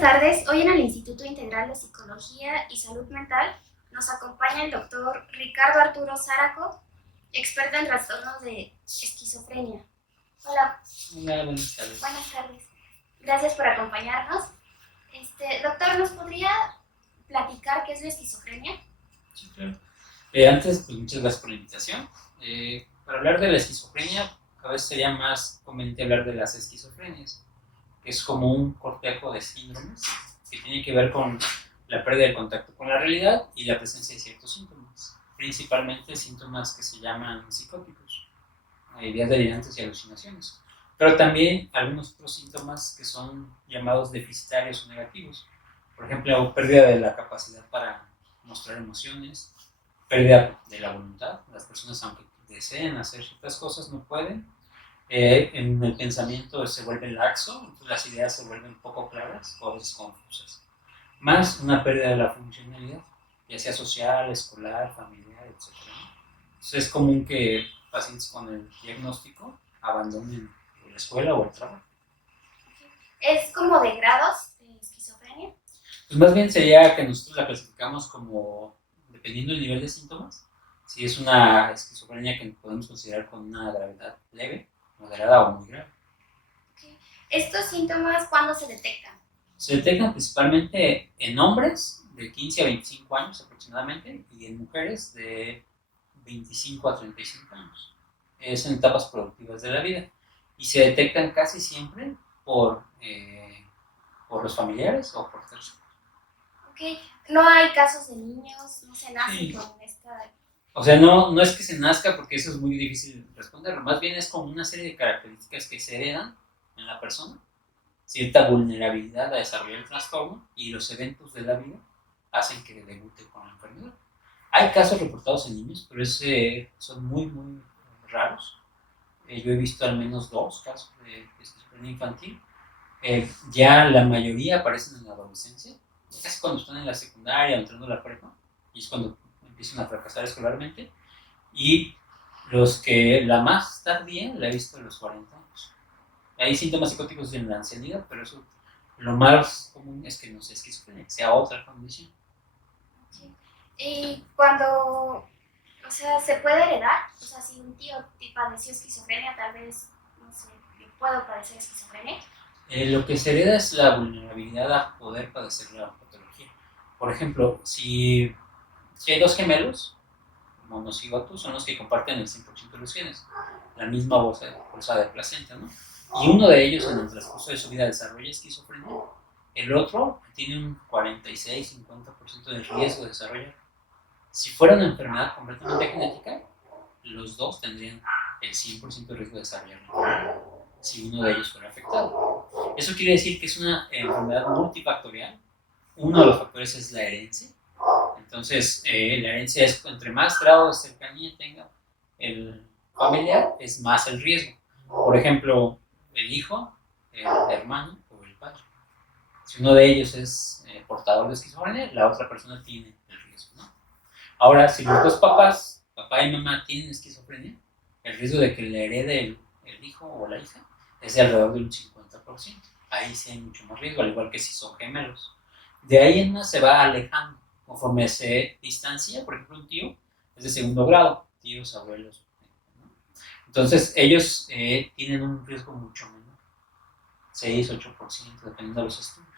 Buenas tardes. Hoy en el Instituto Integral de Psicología y Salud Mental nos acompaña el doctor Ricardo Arturo Záraco, experto en trastornos de esquizofrenia. Hola. Hola, buenas tardes. Buenas tardes. Gracias por acompañarnos. Doctor, ¿nos podría platicar qué es la esquizofrenia? Sí, claro. Antes, pues muchas gracias por la invitación. Para hablar de la esquizofrenia, cada vez sería más conveniente hablar de las esquizofrenias, que es como un cortejo de síndromes que tiene que ver con la pérdida del contacto con la realidad y la presencia de ciertos síntomas, principalmente síntomas que se llaman psicóticos, ideas delirantes y alucinaciones, pero también algunos otros síntomas que son llamados deficitarios o negativos, por ejemplo, pérdida de la capacidad para mostrar emociones, pérdida de la voluntad, las personas aunque deseen hacer ciertas cosas no pueden, en el pensamiento se vuelve laxo, entonces las ideas se vuelven poco claras o a veces confusas, más una pérdida de la funcionalidad, ya sea social, escolar, familiar, etc. Entonces es común que pacientes con el diagnóstico abandonen la escuela o el trabajo. ¿Es como de grados de esquizofrenia? Pues más bien sería que nosotros la clasificamos como, dependiendo del nivel de síntomas, si es una esquizofrenia que podemos considerar con una gravedad leve, moderada o muy grave. ¿Estos síntomas cuándo se detectan? Se detectan principalmente en hombres de 15 a 25 años aproximadamente y en mujeres de 25 a 35 años. Es en etapas productivas de la vida y se detectan casi siempre por los familiares o por terceros. Okay. ¿No hay casos de niños? ¿No se nacen Sí. con esta...? O sea, no es que se nazca porque eso es muy difícil responderlo, más bien es como una serie de características que se heredan en la persona, cierta vulnerabilidad a desarrollar el trastorno y los eventos de la vida hacen que debute con la enfermedad. Hay casos reportados en niños, pero son muy raros. Yo he visto al menos 2 casos de esquizofrenia infantil. Ya la mayoría aparecen en la adolescencia, casi cuando están en la secundaria o entrando a la prepa, y es cuando empiezan a fracasar escolarmente. Y la más tardía la he visto a los 40 años. Hay síntomas psicóticos en la ancianidad, pero eso lo más común es que no sea esquizofrenia, que sea otra condición. Sí. Y cuando, o sea, ¿se puede heredar? O sea, si un tío padeció esquizofrenia, tal vez, no sé, yo puedo padecer esquizofrenia. Lo que se hereda es la vulnerabilidad a poder padecer la patología. Por ejemplo, si hay 2 gemelos, monocigotos, son los que comparten el 100% de los genes, la misma bolsa de placenta, ¿no? Y uno de ellos en el transcurso de su vida desarrolla esquizofrenia, el otro tiene un 46-50% de riesgo de desarrollar. Si fuera una enfermedad completamente genética, los dos tendrían el 100% de riesgo de desarrollar si uno de ellos fuera afectado. Eso quiere decir que es una enfermedad multifactorial. Uno de los factores es la herencia. Entonces, la herencia es entre más grado de cercanía tenga el familiar, es más el riesgo. Por ejemplo, el hijo, el hermano o el padre. Si uno de ellos es portador de esquizofrenia, la otra persona tiene el riesgo, ¿no? Ahora, si los dos papás, papá y mamá, tienen esquizofrenia, el riesgo de que le herede el hijo o la hija es de alrededor del 50%. Ahí sí hay mucho más riesgo, al igual que si son gemelos. De ahí en más se va alejando conforme se distancia. Por ejemplo, un tío es de segundo grado, tíos, abuelos, ¿no? Entonces ellos tienen un riesgo mucho menor, 6-8%, dependiendo de los estudios.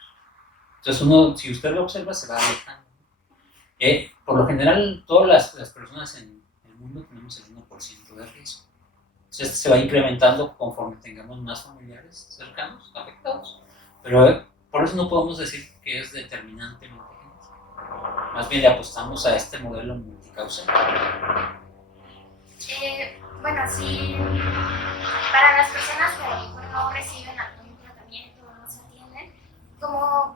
Entonces si usted lo observa, se va alejando. Por lo general, todas las personas en el mundo tenemos el 1% de riesgo. Entonces, se va incrementando conforme tengamos más familiares cercanos afectados. Pero por eso no podemos decir que es determinantemente genético. Más bien le apostamos a este modelo multicausal. Bueno, sí, para las personas que a lo mejor no reciben algún tratamiento o no se atienden,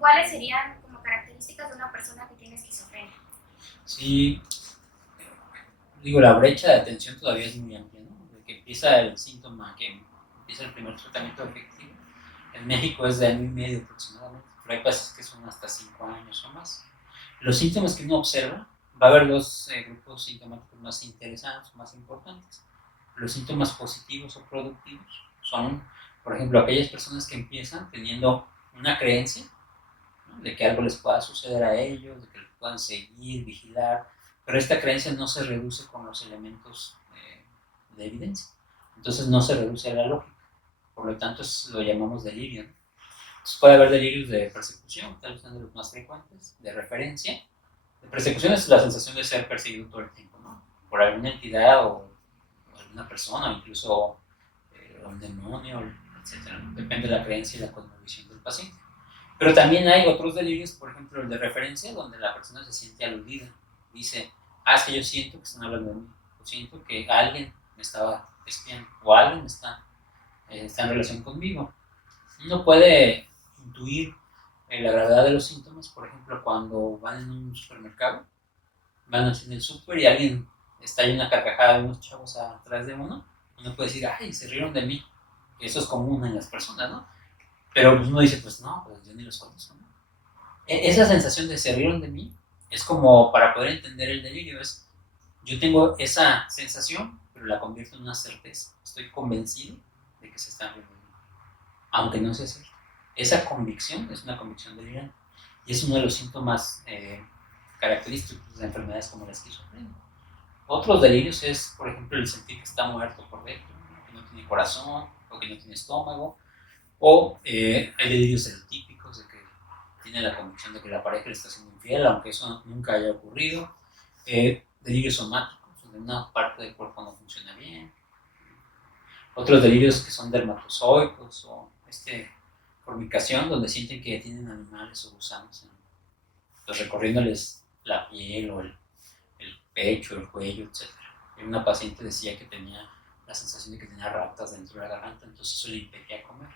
¿cuáles serían como características de una persona que tiene esquizofrenia? Sí, digo, la brecha de atención todavía es muy amplia, ¿no? De que empieza el síntoma, que empieza el primer tratamiento efectivo. En México es de año y medio aproximadamente, pero hay países que son hasta 5 años o más. Los síntomas que uno observa, va a haber 2 grupos sintomáticos más interesantes, más importantes. Los síntomas positivos o productivos son, por ejemplo, aquellas personas que empiezan teniendo una creencia ¿no? De que algo les pueda suceder a ellos, de que los puedan seguir, vigilar, pero esta creencia no se reduce con los elementos de evidencia, entonces no se reduce a la lógica, por lo tanto lo llamamos delirio, ¿no? Entonces puede haber delirios de persecución, tal vez son de los más frecuentes, de referencia. De persecución es la sensación de ser perseguido todo el tiempo, ¿no? Por alguna entidad o alguna persona, o incluso un demonio, etcétera, ¿no? Depende de la creencia y la cosmovisión del paciente. Pero también hay otros delirios, por ejemplo el de referencia, donde la persona se siente aludida. Dice, es que yo siento que están hablando de mí, o siento que alguien me estaba espiando, o alguien está en relación conmigo. Uno puede intuir la gravedad de los síntomas, por ejemplo, cuando van en un supermercado, van haciendo el súper y alguien está ahí una carcajada de unos chavos atrás de uno puede decir, ay, se rieron de mí. Eso es común en las personas, ¿no? Pero pues uno dice, pues no, pues yo ni los conozco, ¿no? Esa sensación de se rieron de mí es como para poder entender el delirio, es yo tengo esa sensación, pero la convierto en una certeza. Estoy convencido de que se están riendo de mí, aunque no sea cierto. Esa convicción es una convicción delirante y es uno de los síntomas característicos de enfermedades como la esquizofrenia. Otros delirios es, por ejemplo, el sentir que está muerto por dentro, que no tiene corazón o que no tiene estómago, o hay delirios estereotípicos de que tiene la convicción de que la pareja le está siendo infiel, aunque eso nunca haya ocurrido. Delirios somáticos, donde una parte del cuerpo no funciona bien. Otros delirios que son dermatozoicos o formicación, donde sienten que tienen animales o gusanos, pues recorriéndoles la piel o el pecho, el cuello, etc. Una paciente decía que tenía la sensación de que tenía ratas dentro de la garganta, entonces eso le impedía comer.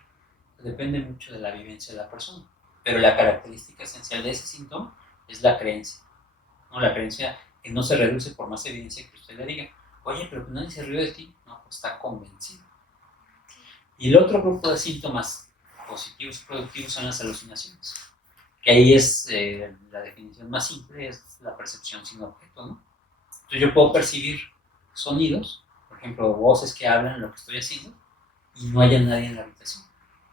Depende mucho de la vivencia de la persona, pero la característica esencial de ese síntoma es la creencia, ¿no? La creencia que no se reduce por más evidencia que usted le diga, oye, pero que nadie se rió de ti, no, pues está convencido. Y el otro grupo de síntomas positivos y productivos son las alucinaciones, que ahí es la definición más simple, es la percepción sin objeto, ¿no? Entonces yo puedo percibir sonidos, por ejemplo, voces que hablan lo que estoy haciendo, y no haya nadie en la habitación.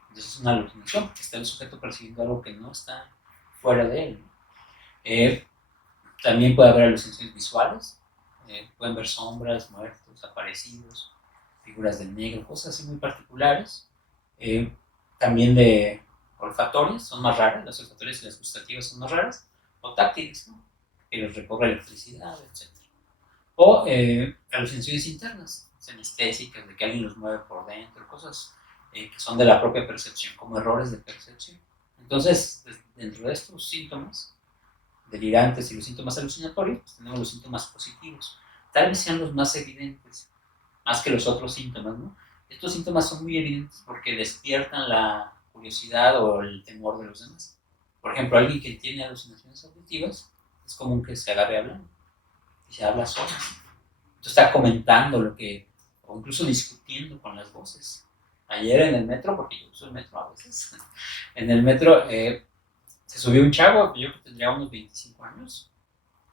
Entonces es una alucinación, porque está el sujeto percibiendo algo que no está fuera de él, ¿no? También puede haber alucinaciones visuales, pueden ver sombras, muertos, aparecidos, figuras de negro, cosas así muy particulares. También de olfatorias, son más raras, las olfatorias y las gustativas son más raras, o táctiles, ¿no? Que los recorre electricidad, etc. O alucinaciones internas, anestésicas, de que alguien los mueve por dentro, cosas que son de la propia percepción, como errores de percepción. Entonces, dentro de estos síntomas delirantes y los síntomas alucinatorios, pues tenemos los síntomas positivos. Tal vez sean los más evidentes, más que los otros síntomas, ¿no? Estos síntomas son muy evidentes porque despiertan la curiosidad o el temor de los demás. Por ejemplo, alguien que tiene alucinaciones auditivas, es común que se agarre hablando y se habla solo. Entonces está comentando o incluso discutiendo con las voces. Ayer en el metro, porque yo uso el metro a veces, en el metro se subió un chavo, yo que tendría unos 25 años,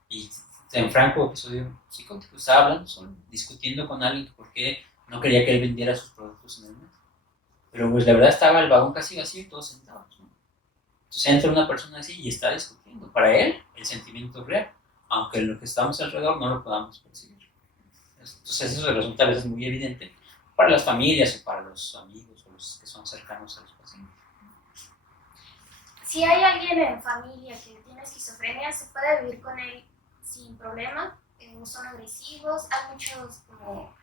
y en franco episodio psicótico, estaba hablando solo, discutiendo con alguien porque no quería que él vendiera sus productos en el metro. Pero pues la verdad estaba el vagón casi vacío y todos sentados, ¿no? Entonces entra una persona así y está discutiendo. Para él, el sentimiento es real, aunque lo que estamos alrededor no lo podamos percibir. Entonces eso resulta a veces muy evidente para las familias o para los amigos o los que son cercanos a los pacientes. Si hay alguien en familia que tiene esquizofrenia, ¿se puede vivir con él sin problema? ¿Son agresivos? Hay muchos como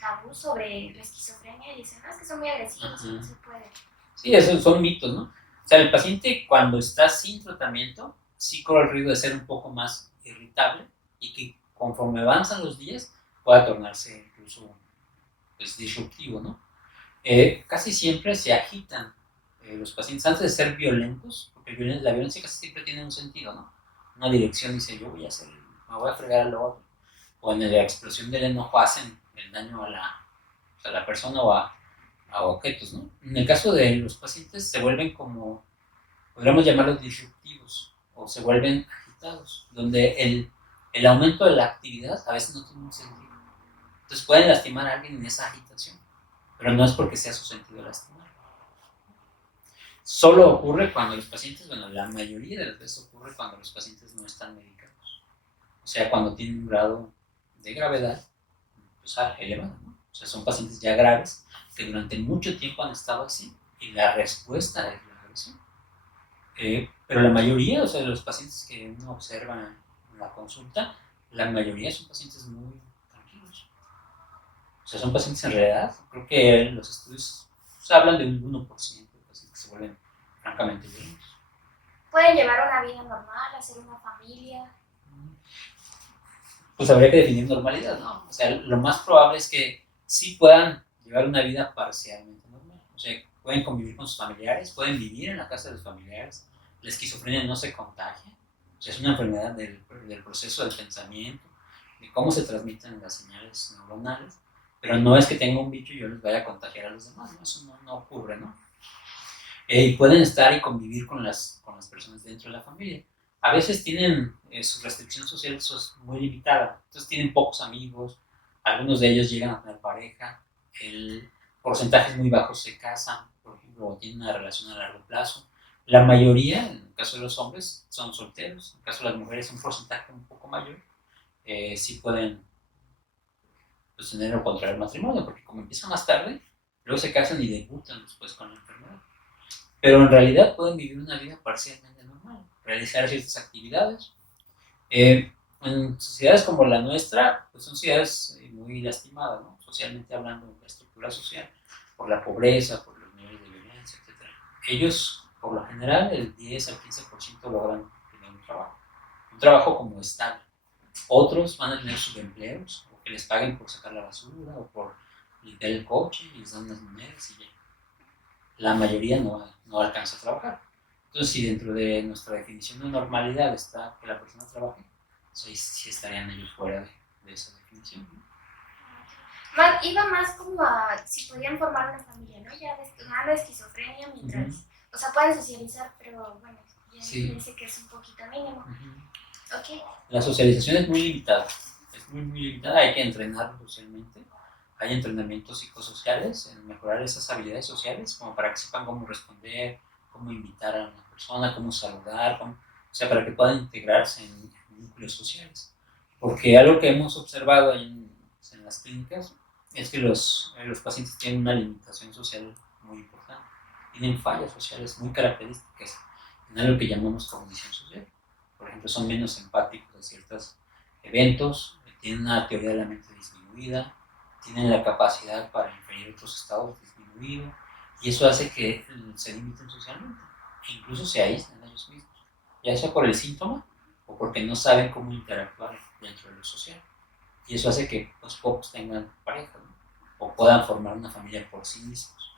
tabús sobre la esquizofrenia y dicen, es que son muy agresivos y no se puede. Sí, esos son mitos, ¿no? O sea, el paciente cuando está sin tratamiento sí corre el riesgo de ser un poco más irritable y que conforme avanzan los días pueda tornarse incluso pues, disruptivo, ¿no? Casi siempre se agitan los pacientes antes de ser violentos, porque la violencia casi siempre tiene un sentido, ¿no? Una dirección dice, yo voy a hacer, me voy a fregar al otro, o en la explosión del enojo hacen el daño a la persona o a objetos, ¿no? En el caso de los pacientes se vuelven como, podríamos llamarlos disruptivos, o se vuelven agitados, donde el aumento de la actividad a veces no tiene un sentido. Entonces pueden lastimar a alguien en esa agitación, pero no es porque sea su sentido lastimar. Solo ocurre cuando los pacientes, bueno, la mayoría de las veces ocurre cuando los pacientes no están medicados. O sea, cuando tienen un grado de gravedad pues, elevado, ¿no? O sea, son pacientes ya graves que durante mucho tiempo han estado así y la respuesta es la agresión. Pero la mayoría, o sea, de los pacientes que uno observa en la consulta, la mayoría son pacientes muy tranquilos. O sea, son pacientes en realidad, creo que los estudios hablan de un 1% de pacientes que se vuelven francamente violentos. ¿Pueden llevar una vida normal, hacer una familia? Pues habría que definir normalidad, ¿no? O sea, lo más probable es que sí puedan llevar una vida parcialmente normal. O sea, pueden convivir con sus familiares, pueden vivir en la casa de los familiares. La esquizofrenia no se contagia. O sea, es una enfermedad del proceso del pensamiento, de cómo se transmiten las señales neuronales. Pero no es que tenga un bicho y yo les vaya a contagiar a los demás, ¿no? Eso no ocurre, ¿no? Y pueden estar y convivir con las personas dentro de la familia. A veces tienen su restricción social muy limitada, entonces tienen pocos amigos, algunos de ellos llegan a tener pareja, el porcentaje es muy bajo, se casan, por ejemplo, o tienen una relación a largo plazo. La mayoría, en el caso de los hombres, son solteros, en el caso de las mujeres un porcentaje un poco mayor, sí pueden pues, tener o contraer matrimonio, porque como empiezan más tarde, luego se casan y debutan después con la enfermedad. Pero en realidad pueden vivir una vida parcialmente normal, realizar ciertas actividades. En sociedades como la nuestra, pues son sociedades muy lastimadas, ¿no? Socialmente hablando, la estructura social, por la pobreza, por los niveles de violencia, etc. Ellos, por lo general, el 10 al 15% logran tener un trabajo como estable. Otros van a tener subempleos, o que les paguen por sacar la basura, o por limpiar el coche, y les dan unas monedas y ya. La mayoría no alcanza a trabajar. Entonces, si dentro de nuestra definición de normalidad está que la persona trabaje, pues ahí sí estarían ellos fuera de esa definición, ¿no? Iba más como a si podían formar una familia, ¿no? Ya dejando esquizofrenia mientras, o sea, pueden socializar, pero bueno, ya Sí. dice que es un poquito mínimo. Ok. La socialización es muy limitada, muy limitada, hay que entrenarlo socialmente. Hay entrenamientos psicosociales en mejorar esas habilidades sociales, como para que sepan cómo responder, cómo invitar a una persona, cómo saludar, o sea, para que puedan integrarse en núcleos sociales. Porque algo que hemos observado en las clínicas es que los pacientes tienen una limitación social muy importante, tienen fallas sociales muy características en algo que llamamos cognición social. Por ejemplo, son menos empáticos a ciertos eventos, tienen una teoría de la mente disminuida, tienen la capacidad para inferir otros estados disminuidos, y eso hace que se limiten socialmente, e incluso se aíslan ellos mismos, ya sea por el síntoma o porque no saben cómo interactuar dentro de lo social. Y eso hace que los pocos tengan pareja, ¿no? O puedan formar una familia por sí mismos.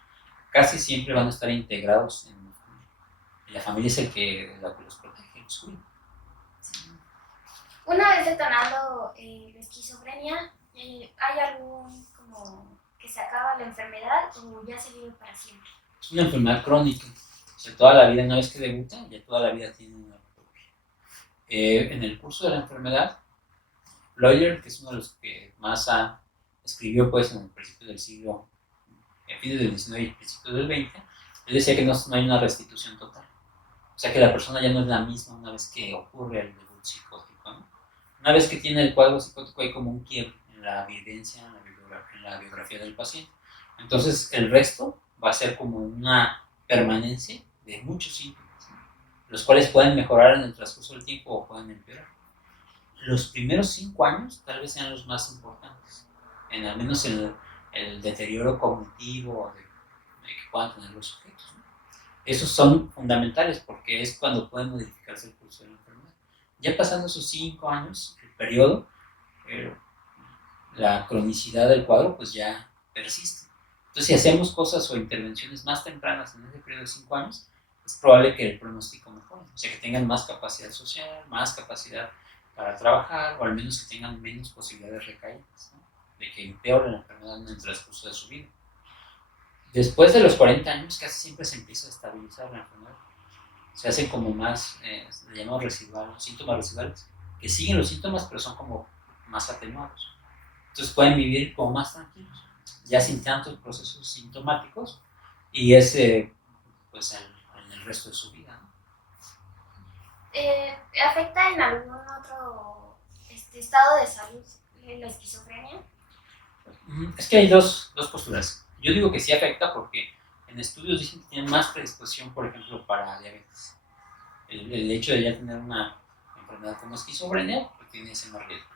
Casi siempre van a estar integrados en una familia. Y la familia es la que los protege, los cuida. Una vez detonando la esquizofrenia, ¿hay algún como que se acaba la enfermedad o ya se vive para siempre? Es una enfermedad crónica. O sea, toda la vida, una vez que debuta, ya toda la vida tiene una patología. En el curso de la enfermedad, Bleuler, que es uno de los que más escribió pues, en el principio del siglo, a fines del 19 y principios del 20, él decía que no hay una restitución total. O sea que la persona ya no es la misma una vez que ocurre el debut psicótico, ¿no? Una vez que tiene el cuadro psicótico hay como un quiebre en la evidencia, en la biografía del paciente. Entonces el resto va a ser como una permanencia de muchos síntomas, ¿no? Los cuales pueden mejorar en el transcurso del tiempo o pueden empeorar. Los primeros 5 años tal vez sean los más importantes, al menos en el deterioro cognitivo de que puedan tener los sujetos, ¿no? Esos son fundamentales porque es cuando puede modificarse el curso de la enfermedad. Ya pasando esos 5 años, el periodo, la cronicidad del cuadro pues ya persiste. Entonces, si hacemos cosas o intervenciones más tempranas en ese periodo de 5 años, es probable que el pronóstico mejore. O sea, que tengan más capacidad social, más capacidad para trabajar, o al menos que tengan menos posibilidades de recaídas, ¿no? De que empeoren la enfermedad en el transcurso de su vida. Después de los 40 años casi siempre se empieza a estabilizar la enfermedad. Se hacen como más, le llamamos residuales, síntomas residuales, que siguen los síntomas pero son como más atenuados. Entonces pueden vivir como más tranquilos, ya sin tantos procesos sintomáticos, y es pues al el resto de su vida, ¿no? ¿Afecta en algún otro estado de salud la esquizofrenia? Es que hay dos posturas. Yo digo que sí afecta porque en estudios dicen que tienen más predisposición, por ejemplo, para diabetes. El hecho de ya tener una enfermedad como esquizofrenia pues tiene ese más riesgo.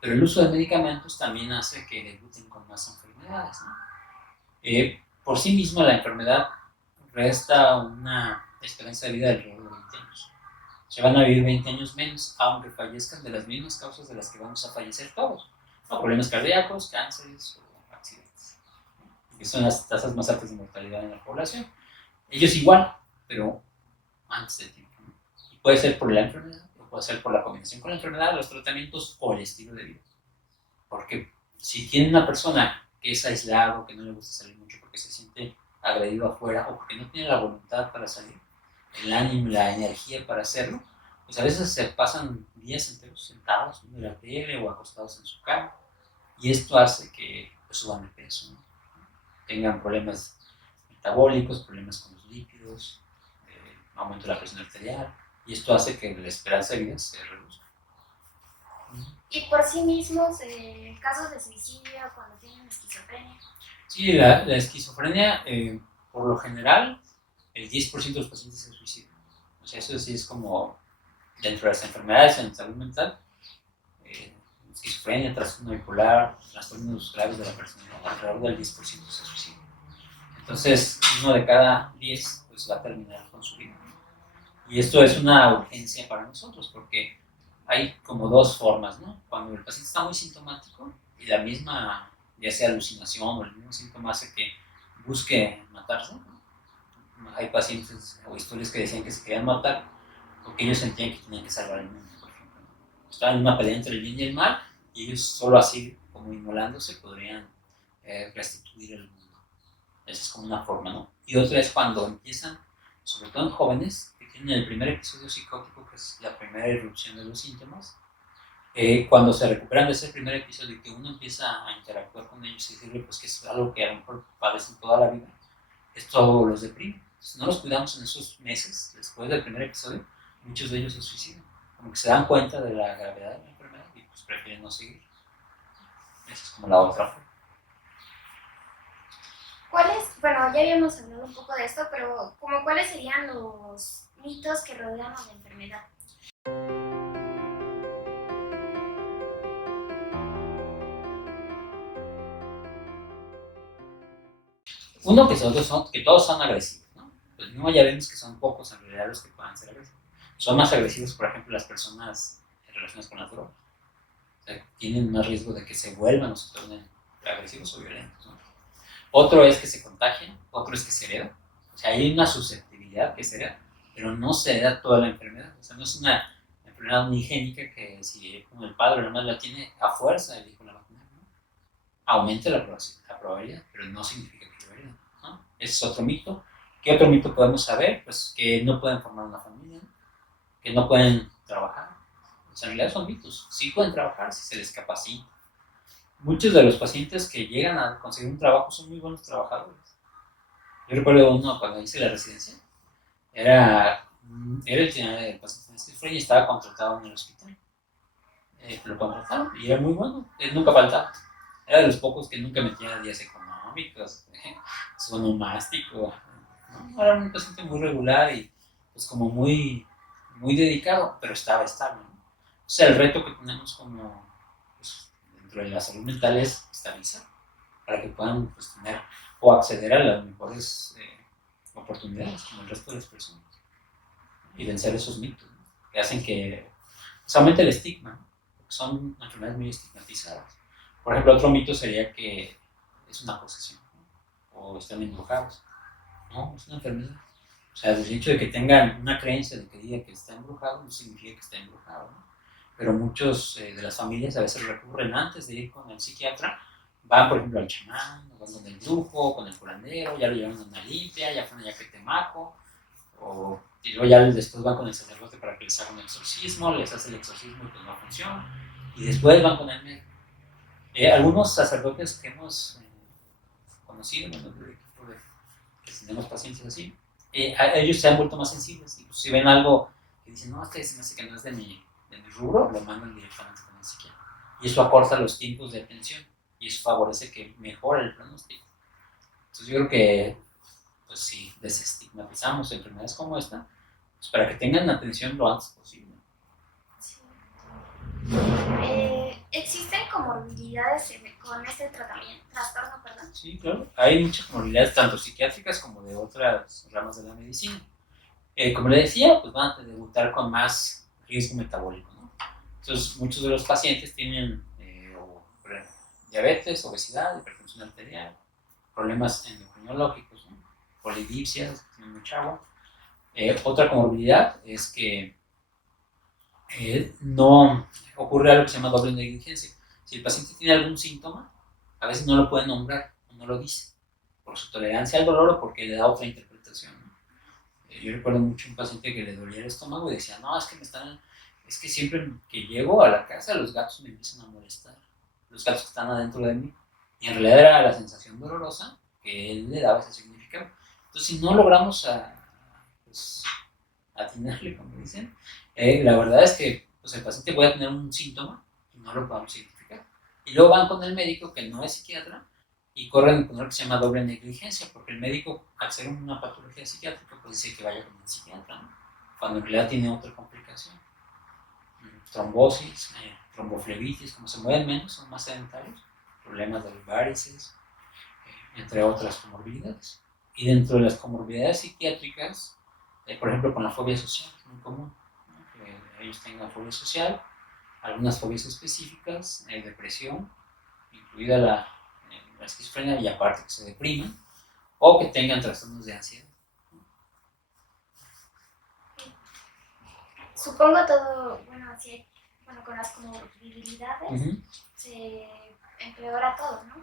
Pero el uso de medicamentos también hace que debuten con más enfermedades, ¿no? Por sí misma la enfermedad resta una esperanza de vida de alrededor de 20 años. Se van a vivir 20 años menos, aunque fallezcan de las mismas causas de las que vamos a fallecer todos, ¿no? Problemas cardíacos, cánceres o accidentes, que son las tasas más altas de mortalidad en la población. Ellos igual, pero antes de tiempo, ¿no? Y puede ser por la enfermedad, o puede ser por la combinación con la enfermedad, los tratamientos o el estilo de vida. Porque si tiene una persona que es aislado, que no le gusta salir mucho porque se siente agredido afuera o porque no tiene la voluntad para salir, el ánimo, la energía para hacerlo, pues a veces se pasan días enteros sentados viendo la tele o acostados en su cama y esto hace que pues, suban de peso, ¿no? Tengan problemas metabólicos, problemas con los lípidos, aumento de la presión arterial y esto hace que la esperanza de vida se reduzca. Y por sí mismos, casos de suicidio cuando tienen esquizofrenia. Sí, la esquizofrenia, por lo general, el 10% de los pacientes se suicidan. O sea, eso sí es como dentro de las enfermedades en salud mental, esquizofrenia, trastorno bipolar, trastornos graves de la personalidad, alrededor del 10% se suicida. Entonces, uno de cada 10 pues, va a terminar con su vida. Y esto es una urgencia para nosotros porque hay como dos formas, ¿no? Cuando el paciente está muy sintomático y la misma, ya sea alucinación o el mismo síntoma hace que busque matarse, ¿no? Hay pacientes o historias que decían que se querían matar porque ellos sentían que tenían que salvar el mundo, por ejemplo. Estaban en una pelea entre el bien y el mal y ellos solo así, como inmolándose, podrían restituir el mundo. Esa es como una forma, ¿no? Y otra es cuando empiezan, sobre todo en jóvenes, que tienen el primer episodio psicótico, que es la primera irrupción de los síntomas, cuando se recuperan de ese primer episodio y que uno empieza a interactuar con ellos y decirle pues, que es algo que a lo mejor padecen toda la vida, esto los deprime. Si no los cuidamos en esos meses, después del primer episodio, muchos de ellos se suicidan. Como que se dan cuenta de la gravedad de la enfermedad y pues prefieren no seguir. Esa es como la otra forma. Bueno, ya habíamos hablado un poco de esto, pero ¿cuáles serían los mitos que rodean a la enfermedad? Uno, que todos son agresivos, ¿no? Pues no, ya vemos que son pocos en realidad los que puedan ser agresivos. Son más agresivos, por ejemplo, las personas en relaciones con las drogas. O sea, tienen más riesgo de que se vuelvan o se tornen agresivos o violentos, ¿no? Otro es que se contagien, otro es que se hereda. O sea, hay una susceptibilidad que se hereda, pero no se hereda toda la enfermedad. O sea, no es una enfermedad unigénica que si como el padre o la madre la tiene, a fuerza el hijo la va a tener, ¿no? Aumenta la probabilidad, pero no significa que lo hereda, ¿no? Ese es otro mito. ¿Qué otro mito podemos saber? Pues que no pueden formar una familia, ¿no? Que no pueden trabajar. O sea, en realidad son mitos. Sí pueden trabajar si se les capacita. Muchos de los pacientes que llegan a conseguir un trabajo son muy buenos trabajadores. Yo recuerdo uno cuando hice la residencia, era el paciente de esquizofrenia y estaba contratado en el hospital. Lo contrataron y era muy bueno, nunca faltaba. Era de los pocos que nunca metía días económicos, su onomástico. ¿No? Era un paciente muy regular y pues como muy, muy dedicado, pero estaba estable, ¿no? O sea, el reto que tenemos como pues, dentro de la salud mental es estabilizar para que puedan pues, tener o acceder a las mejores oportunidades como el resto de las personas y vencer esos mitos, ¿no? Que hacen que pues, aumente el estigma, ¿no? Porque son enfermedades muy estigmatizadas. Por ejemplo, otro mito sería que es una posesión, ¿no? O están embrujados. No, es una enfermedad. O sea, el hecho de que tengan una creencia de que diga que está embrujado no significa que está embrujado, ¿no? Pero muchos de las familias a veces recurren antes de ir con el psiquiatra, van por ejemplo al chamán, o van con el brujo, con el curandero, ya lo llevan a una limpia, ya fueron a Yaquetemaco, y luego ya después van con el sacerdote para que les haga un exorcismo, les hace el exorcismo y pues no funciona, y después van con el médico. Algunos sacerdotes que hemos conocido, bueno, del equipo que tenemos pacientes así, ellos se han vuelto más sensibles. Y pues, si ven algo que dicen, no, este se me hace que no es de mi rubro, lo mandan directamente con el psiquiatra. Y eso acorta los tiempos de atención y eso favorece que mejore el pronóstico. Entonces yo creo que, pues si desestigmatizamos enfermedades como esta, pues para que tengan atención lo antes posible. Sí. ¿Existen comorbilidades con este tratamiento, trastorno, perdón? Sí, claro. Hay muchas comorbilidades, tanto psiquiátricas como de otras ramas de la medicina. Como le decía, pues van a debutar con más riesgo metabólico, ¿no? Entonces, muchos de los pacientes tienen diabetes, obesidad, hipertensión arterial, problemas endocrinológicos, ¿no? Polidipsias, tienen mucha agua. Otra comorbilidad es que no ocurre algo que se llama doble negligencia. Si el paciente tiene algún síntoma, a veces no lo puede nombrar o no lo dice por su tolerancia al dolor o porque le da otra interpretación, ¿no? Yo recuerdo mucho un paciente que le dolía el estómago y decía, no, es que siempre que llego a la casa los gatos me empiezan a molestar, los gatos que están adentro de mí. Y en realidad era la sensación dolorosa que él le daba ese significado. Entonces, si no logramos pues, atinarle, como dicen, la verdad es que pues, el paciente puede tener un síntoma y no lo podemos identificar. Y luego van con el médico que no es psiquiatra y corren con lo que se llama doble negligencia, porque el médico, al ser una patología psiquiátrica, pues dice que vaya con el psiquiatra, ¿no? Cuando en realidad tiene otra complicación. Trombosis, tromboflebitis, como se mueven menos, son más sedentarios, problemas de varices, entre otras comorbilidades. Y dentro de las comorbilidades psiquiátricas, por ejemplo, con la fobia social, es muy común, ¿no? Que ellos tengan fobia social, algunas fobias específicas, depresión, incluida la esquizofrenia, y aparte que se depriman, o que tengan trastornos de ansiedad. Supongo todo, bueno, así, bueno, con las comorbilidades se empeora todo, ¿no?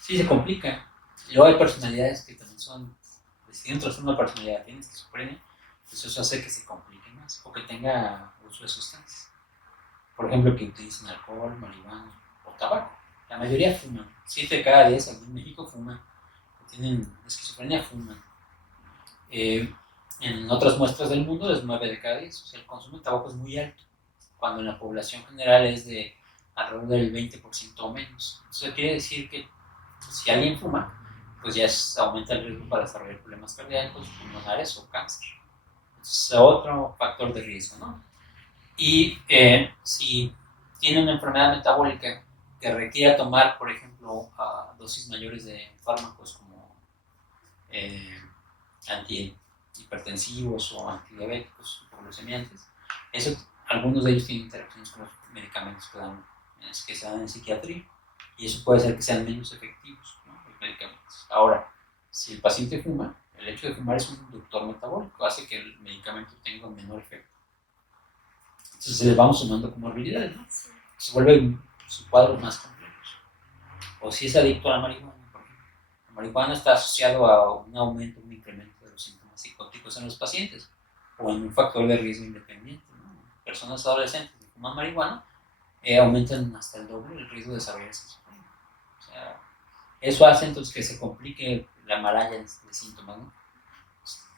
Sí, se complica. Y luego hay personalidades que también si tienen trastorno de personalidad, tienen esquizofrenia, pues eso hace que se complique más, o que tenga uso de sustancias. Por ejemplo, que utilicen alcohol, marihuana o tabaco. La mayoría fuman. 7 de cada 10 aquí en México fuman. Que tienen esquizofrenia fuman. En otras muestras del mundo es 9 de cada 10. O sea, el consumo de tabaco es muy alto, cuando en la población general es de alrededor del 20% o menos. Eso quiere decir que si alguien fuma, pues ya aumenta el riesgo para desarrollar problemas cardíacos, pulmonares o cáncer. Es otro factor de riesgo, ¿no? Y si tiene una enfermedad metabólica que requiera tomar, por ejemplo, dosis mayores de fármacos como antihipertensivos o antidiabéticos, hipoglucemiantes, algunos de ellos tienen interacciones con los medicamentos que se dan en psiquiatría, y eso puede ser que sean menos efectivos, ¿no? Los medicamentos. Ahora, si el paciente fuma, el hecho de fumar es un inductor metabólico, hace que el medicamento tenga un menor efecto. Entonces le vamos sumando comorbilidades, ¿no? Sí. Se vuelve su cuadro más complejo. O si es adicto a la marihuana, por ejemplo. La marihuana está asociado a un aumento, un incremento de los síntomas psicóticos en los pacientes, o en un factor de riesgo independiente, ¿no? Personas adolescentes que fuman marihuana aumentan hasta el doble el riesgo de desarrollar esquizofrenia. O sea, eso hace entonces que se complique la maraña de síntomas, ¿no?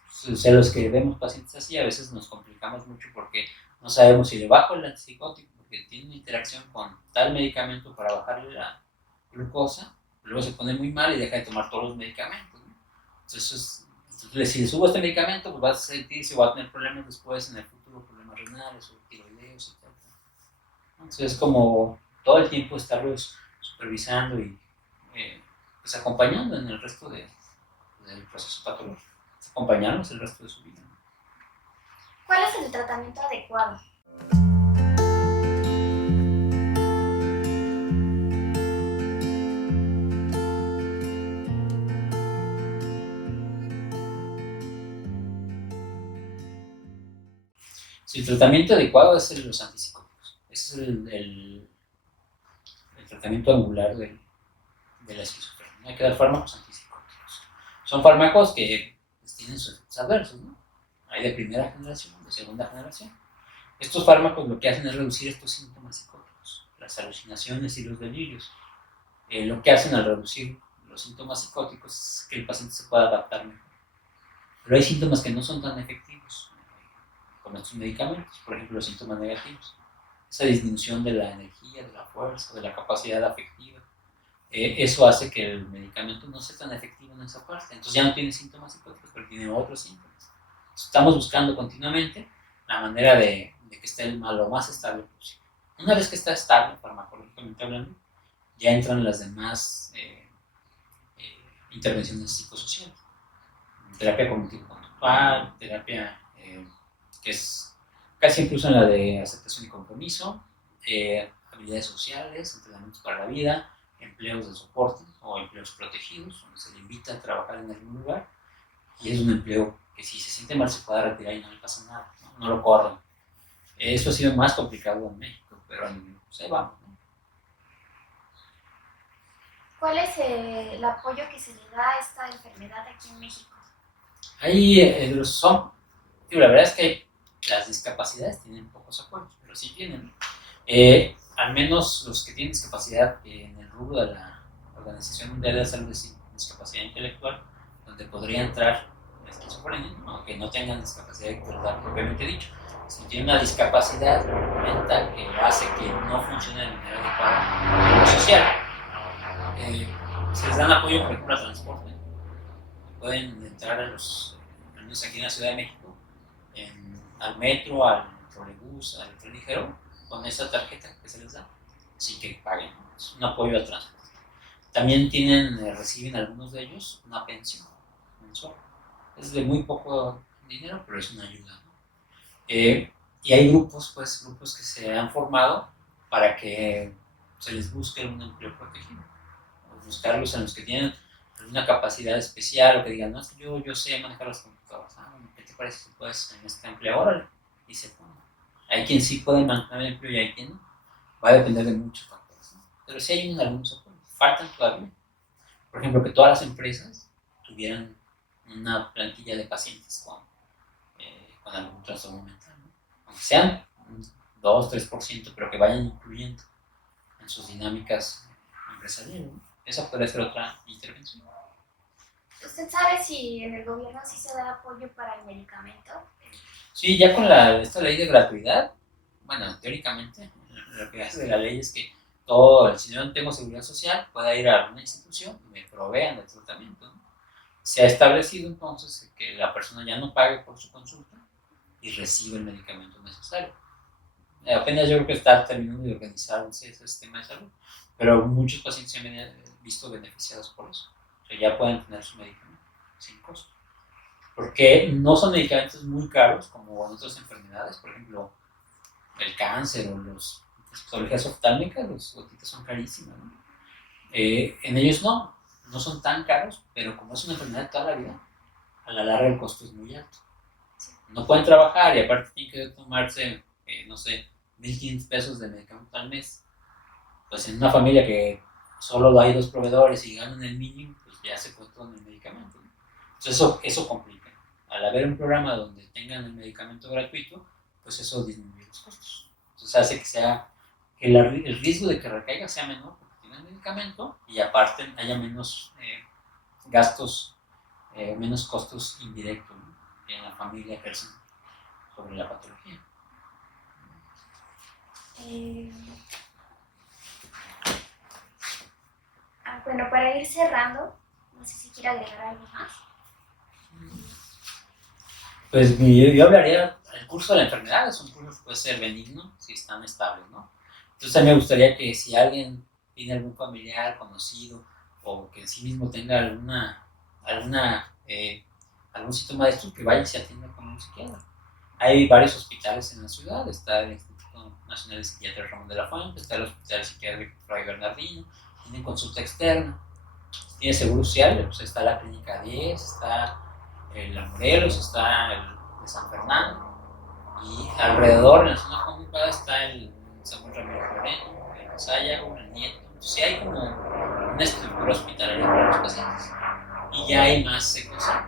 O sea, los que vemos pacientes así a veces nos complicamos mucho porque no sabemos si le bajo el antipsicótico porque tiene una interacción con tal medicamento para bajarle la glucosa, luego se pone muy mal y deja de tomar todos los medicamentos, ¿no? Entonces, si le subo este medicamento, pues va a sentirse o va a tener problemas después en el futuro, problemas renales o tiroideos, etc. Entonces es como todo el tiempo estarlos supervisando y pues acompañando en el resto del proceso patológico, acompañarlos el resto de su vida. ¿Cuál es el tratamiento adecuado? Si el tratamiento adecuado es los antipsicóticos. Ese es el tratamiento angular de la esquizofrenia. Hay que dar fármacos antipsicóticos. Son fármacos que pues, tienen sus efectos adversos, ¿no? Hay de primera generación, de segunda generación. Estos fármacos lo que hacen es reducir estos síntomas psicóticos, las alucinaciones y los delirios. Lo que hacen al reducir los síntomas psicóticos es que el paciente se pueda adaptar mejor Pero hay síntomas que no son tan efectivos con estos medicamentos, por ejemplo, los síntomas negativos. Esa disminución de la energía, de la fuerza, de la capacidad afectiva. Eso hace que el medicamento no sea tan efectivo en esa parte. Entonces ya no tiene síntomas psicóticos, pero tiene otros síntomas. Estamos buscando continuamente la manera de que esté lo más estable posible. Una vez que está estable, farmacológicamente hablando, ya entran las demás intervenciones psicosociales. Terapia cognitivo-conductual, terapia que es casi incluso en la de aceptación y compromiso, habilidades sociales, entrenamientos para la vida, empleos de soporte o empleos protegidos, donde se le invita a trabajar en algún lugar y es un empleo que si se siente mal se pueda retirar y no le pasa nada, no lo corren. Eso ha sido más complicado en México, pero pues ahí vamos, ¿no? ¿Cuál es el apoyo que se le da a esta enfermedad aquí en México? Ahí la verdad es que las discapacidades tienen pocos apoyos, pero sí tienen. Al menos los que tienen discapacidad en el rubro de la Organización Mundial de la Salud de Discapacidad Intelectual, donde podría entrar la esquizofrenia, aunque no tengan discapacidad intelectual propiamente dicho, si tienen una discapacidad mental que hace que no funcione de manera adecuada en lo social. Se les dan apoyo, por ejemplo, al transporte. Pueden entrar al menos aquí en la Ciudad de México, al metro, al trolebús, al tren ligero, con esa tarjeta que se les da, sin que paguen. Es un apoyo al transporte. También reciben algunos de ellos una pensión mensual. Es de muy poco dinero, pero es una ayuda, ¿no? Y hay grupos que se han formado para que se les busque un empleo protegido. Buscarlos en los que tienen una capacidad especial o que digan, no, es que yo sé manejar las computadoras. ¿Qué te parece si puedes en este empleo? Órale. Y se pone. Hay quien sí puede mantener el empleo y hay quien no. Va a depender de muchos factores, ¿no? Pero sí hay algunos apoyos. Faltan todavía. Por ejemplo, que todas las empresas tuvieran una plantilla de pacientes con algún trastorno mental, ¿no? Aunque sean un 2-3%, pero que vayan incluyendo en sus dinámicas empresariales, ¿no? Esa podría ser otra intervención. ¿Usted sabe si en el gobierno sí se da apoyo para el medicamento? Sí, ya con esta ley de gratuidad, bueno, teóricamente, lo que hace de la ley es que si yo no tengo seguridad social, pueda ir a una institución y me provean de tratamiento, ¿no? Se ha establecido entonces que la persona ya no pague por su consulta y recibe el medicamento necesario. Apenas yo creo que está terminando de organizar ese sistema de salud, pero muchos pacientes se han visto beneficiados por eso. O sea, ya pueden tener su medicamento sin costo. Porque no son medicamentos muy caros como en otras enfermedades, por ejemplo, el cáncer o las patologías oftálmicas, los gotitas son carísimas, ¿no? En ellos no son tan caros, pero como es una enfermedad de toda la vida, a la larga el costo es muy alto. No pueden trabajar y aparte tienen que tomarse, no sé, 1,500 pesos de medicamento al mes. Pues en una familia que solo hay 2 proveedores y ganan el mínimo, pues ya se fue todo en el medicamento, ¿no? Entonces eso complica. Al haber un programa donde tengan el medicamento gratuito, pues eso disminuye los costos. Entonces hace que el riesgo de que recaiga sea menor porque tiene el medicamento y aparte haya menos gastos, menos costos indirectos, ¿no? En la familia que sobre la patología. Bueno, para ir cerrando, no sé si quiere agregar algo más. Pues yo hablaría, el curso de la enfermedad es un curso que puede ser benigno si están estables, ¿no? Entonces a mí me gustaría que si alguien tiene algún familiar conocido o que en sí mismo tenga algún síntoma de esto, que vaya y se atienda con un psiquiatra. Hay varios hospitales en la ciudad, está el Instituto Nacional de Psiquiatría Ramón de la Fuente, está el Hospital Psiquiátrico Fray Bernardino, tienen consulta externa, tiene seguro social, pues está la Clínica 10, está la Morelos, está el de San Fernando, y alrededor en la zona conurbada está el Samuel Ramírez Moreno, el Sayago, el Nieto. Entonces sí hay como una estructura hospitalaria para los pacientes. Y ya hay más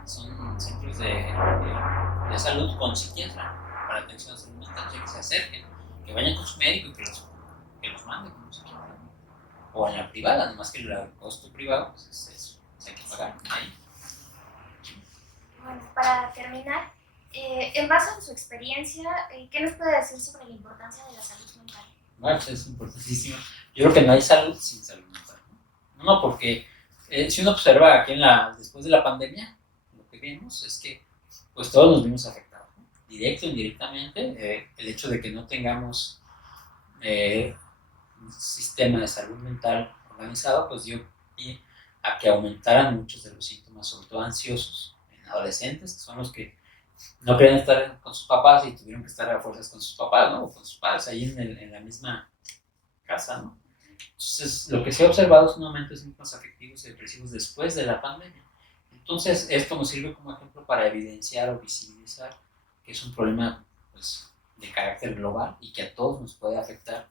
son centros de salud con psiquiatra para atención a salud mental, o sea, que se acerquen, que vayan con su médico y que los manden con un psiquiatra. O en la privada, nomás que el costo privado pues es eso, hay que pagar ahí. Bueno, para para terminar, en base a su experiencia, ¿qué nos puede decir sobre la importancia de la salud mental? Bueno, pues es importantísimo. Yo creo que no hay salud sin salud mental, ¿no? No, porque si uno observa aquí después de la pandemia, lo que vimos es que pues todos nos vimos afectados, ¿no? Directo o indirectamente. El hecho de que no tengamos un sistema de salud mental organizado, pues dio pie a que aumentaran muchos de los síntomas, sobre todo ansiosos, en adolescentes, que son los que no querían estar con sus papás y tuvieron que estar a fuerzas con sus papás, ¿no? O con sus padres ahí en la misma casa, ¿no? Entonces, lo que se ha observado es un aumento de síntomas afectivos y depresivos después de la pandemia. Entonces, esto nos sirve como ejemplo para evidenciar o visibilizar que es un problema, pues, de carácter global y que a todos nos puede afectar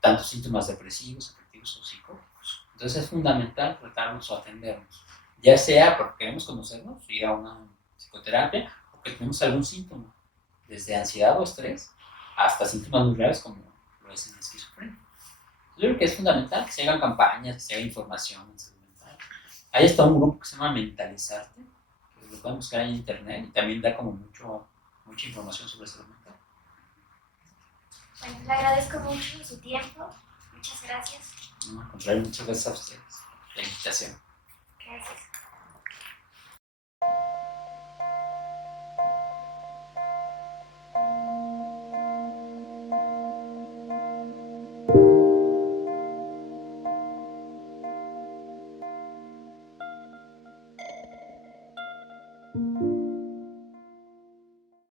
tanto síntomas depresivos, afectivos o psicóticos. Entonces, es fundamental tratarnos o atendernos, ya sea porque queremos conocernos, ir a una psicoterapia, o que tenemos algún síntoma, desde ansiedad o estrés hasta síntomas muy graves como lo es en la esquizofrenia. Yo creo que es fundamental que se hagan campañas, que se haga información en salud mental. Ahí está un grupo que se llama Mentalizarte, que lo pueden buscar en internet y también da como mucha información sobre salud mental. Bueno, le agradezco mucho su tiempo. Muchas gracias. No, al contrario, muchas gracias a ustedes por la invitación. Gracias.